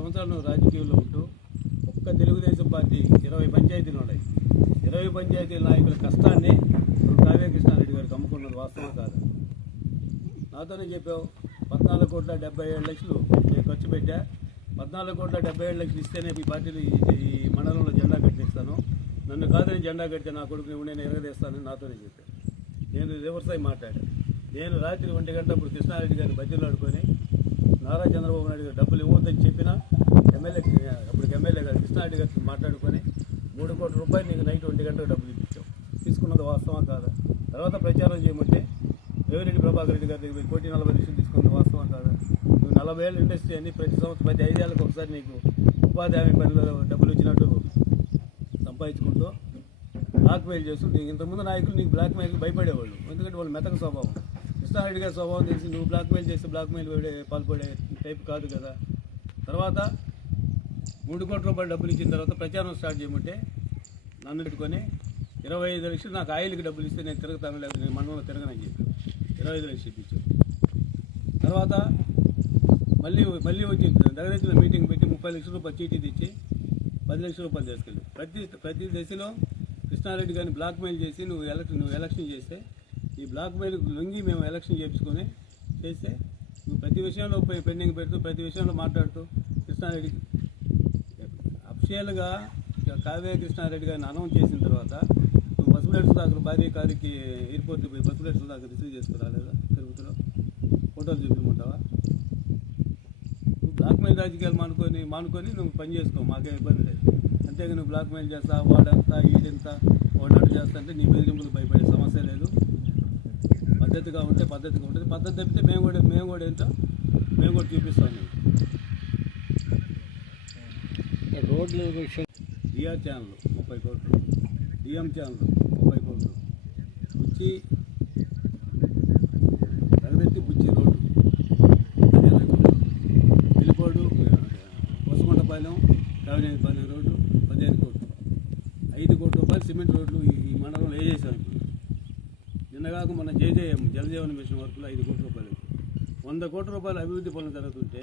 సంవత్సరాలు రాజకీయంలో ఉంటూ ఒక్క తెలుగుదేశం పార్టీ ఇరవై పంచాయతీలు ఉన్నాయి. ఇరవై పంచాయతీల నాయకుల కష్టాన్ని కావ్య కృష్ణారెడ్డి గారికి అమ్ముకున్నది వాస్తవం కాదు. నాతోనే చెప్పావు పద్నాలుగు కోట్ల డెబ్బై ఏడు లక్షలు నేను ఖర్చు పెట్టా. పద్నాలుగు కోట్ల డెబ్బై ఏడు లక్షలు ఇస్తేనే ఈ పార్టీలు ఈ మండలంలో జెండా కట్టిస్తాను. నన్ను కాదని జెండా కట్టి నా కొడుకుని నేను ఎరగదేస్తానని నాతోనే చెప్పాను నేను రివర్స్ అయి మాట్లాడాను. నేను రాత్రి ఒంటి గంట కృష్ణారెడ్డి గారిని బద్దెలు ఆడుకొని నారా చంద్రబాబు నాయుడు గారు డబ్బులు ఇవ్వద్దని చెప్పినా ఎమ్మెల్యే అప్పుడు ఎమ్మెల్యే గారు కృష్ణారెడ్డి గారితో మాట్లాడుకొని మూడు కోట్ల రూపాయలు నీకు నైట్ ఒంటి గంటకు డబ్బులు ఇప్పించాం. తీసుకున్నది వాస్తవం కాదా? తర్వాత ప్రచారం చేయమంటే రేవిరెడ్డి ప్రభాకర్ రెడ్డి గారి దగ్గర కోటి నలభై లక్షలు తీసుకున్నది వాస్తవం కాదా? నువ్వు నలభై ఏళ్ళ ఇండస్ట్రీ అని ప్రతి సంవత్సరం ప్రతి ఐదేళ్ళకి ఒకసారి నీకు ఉపాధి హామీ పనిలో డబ్బులు ఇచ్చినట్టు సంపాదించుకుంటూ బ్లాక్మెయిల్ చేస్తూ నీకు ఇంతకుముందు నాయకులు నీకు బ్లాక్మెయిల్ భయపడేవాళ్ళు. ఎందుకంటే వాళ్ళు మెతక స్వభావం. కృష్ణారెడ్డి స్వభావం తెలిసి నువ్వు బ్లాక్మెయిల్ చేసి బ్లాక్మెయిల్ పడే పాల్పడే టైప్ కాదు కదా. తర్వాత మూడు కోట్ల రూపాయలు డబ్బులు ఇచ్చిన తర్వాత ప్రచారం స్టార్ట్ చేయమంటే నన్ను పెట్టుకొని ఇరవై ఐదు లక్షలు నాకు ఆయిల్కి డబ్బులు ఇస్తే నేను తిరుగుతాను లేకపోతే నేను మండలంలో తిరగనని చెప్పి ఇరవై ఐదు లక్షలు ఇప్పించాను తర్వాత మళ్ళీ మళ్ళీ వచ్చి దగ్గర మీటింగ్ పెట్టి ముప్పై లక్షల రూపాయలు చీటీ తెచ్చి పది లక్షల రూపాయలు తీసుకెళ్ళి ప్రతి ప్రతి దశలో కృష్ణారెడ్డి గారిని బ్లాక్మెయిల్ చేసి నువ్వు ఎలక్షన్ నువ్వు ఎలక్షన్ చేస్తే ఈ బ్లాక్మెయిల్ లొంగి మేము ఎలక్షన్ చేయించుకొని చేస్తే నువ్వు ప్రతి విషయంలో పెండింగ్ పెడుతూ ప్రతి విషయంలో మాట్లాడుతూ కృష్ణారెడ్డి అఫిషియల్గా కావ్య కృష్ణారెడ్డి గారిని అనౌన్స్ చేసిన తర్వాత నువ్వు బస్సులేట్ సుధాకర్ భార్య కారికి ఎయిర్పోర్ట్ పోయి బస్సులేట్ సుధాకర్ రిసీవ్ చేసుకురాలేదా? తిరుపతిలో ఫోటోలు చూపించమంటావా? నువ్వు బ్లాక్ మెయిల్ రాజకీయాలు మానుకొని మానుకొని నువ్వు పని చేసుకో మాకేం ఇబ్బంది లేదు. అంతేగా నువ్వు బ్లాక్ మెయిల్ చేస్తా వాడంతా ఈడెంత వాడు అడు చేస్తా అంటే నీ బెదిరింపులు భయపడే సమస్య లేదు. పద్ధతిగా ఉంటే పద్ధతిగా ఉంటుంది. పద్ధతి తప్పితే మేము కూడా మేము కూడా ఏంటో మేము కూడా చూపిస్తాం. రోడ్ల డిఆర్ ఛానల్ ముప్పై కోట్లు. డిఎం ఛానల్ ముప్పై కోట్లు. పుచ్చి రగదెత్తి పుచ్చి రోడ్డు. పిలిపోడు కోసకొండపాలెం కావినేనిపాలెం రోడ్డు పదిహేను కోట్లు. ఐదు కోట్ల రూపాయలు సిమెంట్ రోడ్లు ఈ ఈ మండలంలో వేసేసాం ఇప్పుడు. నిన్నగాక మన జేజేఎం జలజీవన మిషన్ వర్క్లో ఐదు కోట్ల రూపాయలు. వంద కోట్ల రూపాయలు అభివృద్ధి పనులు జరుగుతుంటే